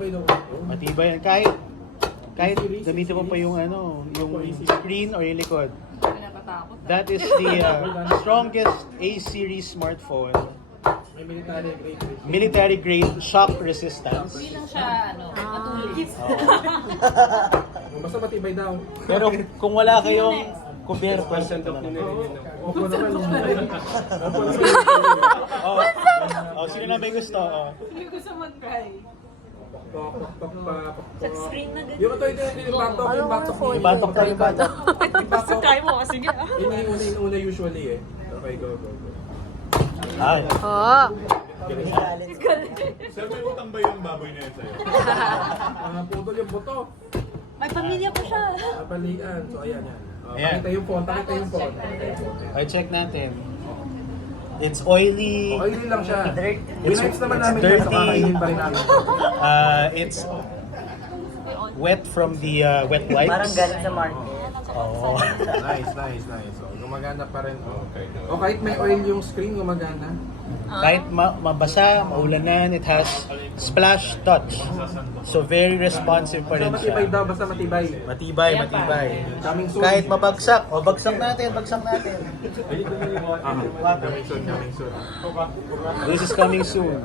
matibay daw. Matibay yan. Kahit gamitin mo pa yung yung screen or yung likod. Pinakatakot. That is the strongest A-series smartphone. May military grade. Military grade shock resistance. Hindi lang siya, matulis. Basta matibay daw. Pero kung wala kayong kuberto, Opo naman. sino na may gusto? Hindi ko sa mag-try. Sa screen na ganyan. Yung ito yung batok. Yung batok. Ibatok tayo, ibatok. Gusto kaya mo, sige. Yun yung una usually eh. Okay, go. Ay. Oo. Sir, may utang ba yung baboy na yun sa'yo? Putol yung buto. May pamilya po siya. Balian. So ayan yan. Ayan. Pakita yung phone. Pakita yung phone. Okay, check natin. It's oily. Oily lang siya. It's Winites naman namin yan. dirty. So kakainin pa rin namin. It's wet from the wet wipes. Parang galing sa market. Oh. Nice. So gumagana pa rin. O kahit may oil yung screen, gumagana. Kahit mabasa, maulanan, it has splash touch. So very responsive pa So rin matibay siya. daw, basta matibay. Matibay. Coming soon. Kahit mabagsak, bagsak natin. Coming soon. This is coming soon.